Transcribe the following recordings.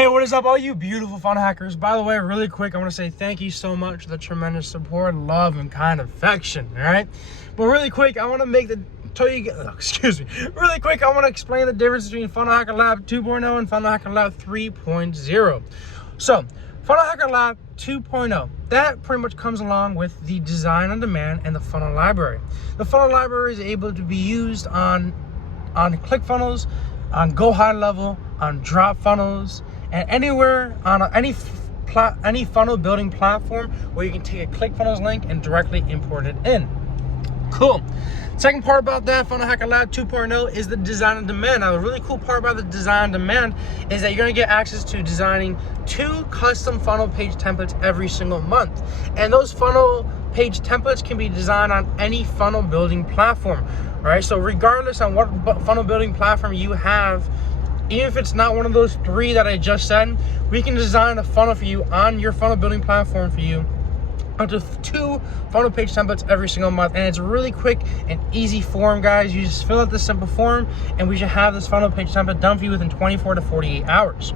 Hey, what is up, all you beautiful funnel hackers? By the way, really quick, I want to say thank you so much for the tremendous support, love, and kind affection, all right? But really quick, I want to really quick, I want to explain the difference between Funnel Hacker Lab 2.0 and Funnel Hacker Lab 3.0. So, Funnel Hacker Lab 2.0, that pretty much comes along with the design on demand and the funnel library. The funnel library is able to be used on ClickFunnels, on Go High Level, on DropFunnels, and anywhere on any funnel building platform where you can take a ClickFunnels link and directly import it in. Cool. Second part about that, Funnel Hacker Lab 2.0 is the design on demand. Now, the really cool part about the design on demand is that you're going to get access to designing 2 custom funnel page templates every single month. And those funnel page templates can be designed on any funnel building platform, right? So regardless on what funnel building platform you have, even if it's not one of those 3 that I just said, we can design a funnel for you on your funnel building platform for you, up to 2 funnel page templates every single month. And it's a really quick and easy form, guys. You just fill out this simple form and we should have this funnel page template done for you within 24 to 48 hours.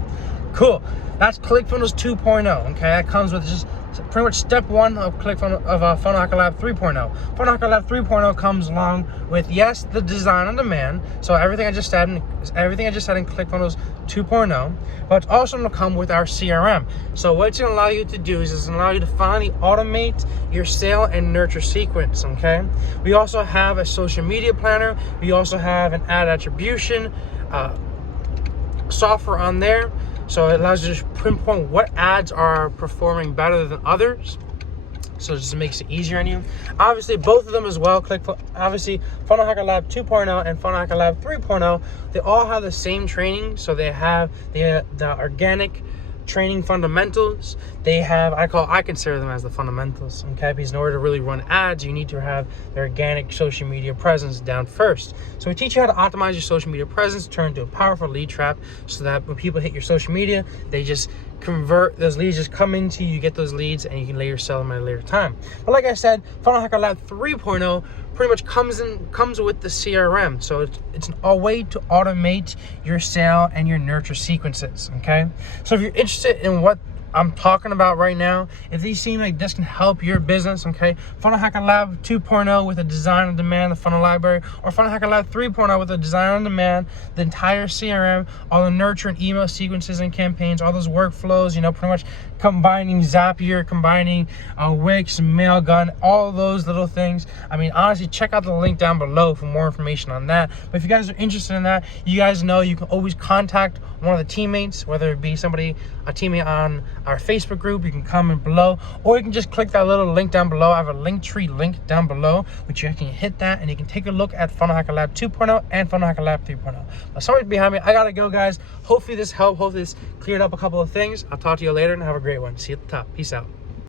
Cool. That's ClickFunnels 2.0. Okay, that comes with just pretty much step 1 of Funnel Hacker Lab 3.0. Funnel Hacker Lab 3.0 comes along with, yes, the design on demand. So everything I just said in ClickFunnels 2.0, but it's also going to come with our CRM. So what it's going to allow you to do is it's going to allow you to finally automate your sale and nurture sequence. Okay. We also have a social media planner. We also have an ad attribution software on there. So it allows you to pinpoint what ads are performing better than others. So it just makes it easier on you. Obviously, both of them as well. Obviously, Funnel Hacker Lab 2.0 and Funnel Hacker Lab 3.0, they all have the same training. So they have the organic training fundamentals. They have, I consider them as the fundamentals, okay? Because in order to really run ads, you need to have the organic social media presence down first. So we teach you how to optimize your social media presence, turn into a powerful lead trap, so that when people hit your social media, they just convert, those leads just come into you, get those leads, and you can later sell them at a later time. But like I said, Funnel Hacker Lab 3.0 pretty much comes with the CRM. So it's a way to automate your sale and your nurture sequences, okay? So if you're interested in what I'm talking about right now, if these seem like this can help your business, okay, Funnel Hacker Lab 2.0 with a design on demand, the funnel library, or Funnel Hacker Lab 3.0 with a design on demand, the entire CRM, all the nurture and email sequences and campaigns, all those workflows, pretty much combining Zapier, combining Wix, Mailgun, all those little things. I mean, honestly, check out the link down below for more information on that. But if you guys are interested in that, you guys know you can always contact one of the teammates, whether it be a teammate on our Facebook group. You can comment below, or you can just click that little link down below. I have a Linktree link down below, which you can hit that and you can take a look at Funnel Hacker Lab 2.0 and Funnel Hacker Lab 3.0. But somebody's behind me. I gotta go, guys. Hopefully this helped. Hopefully this cleared up a couple of things. I'll talk to you later and have a great one. See you at the top. Peace out.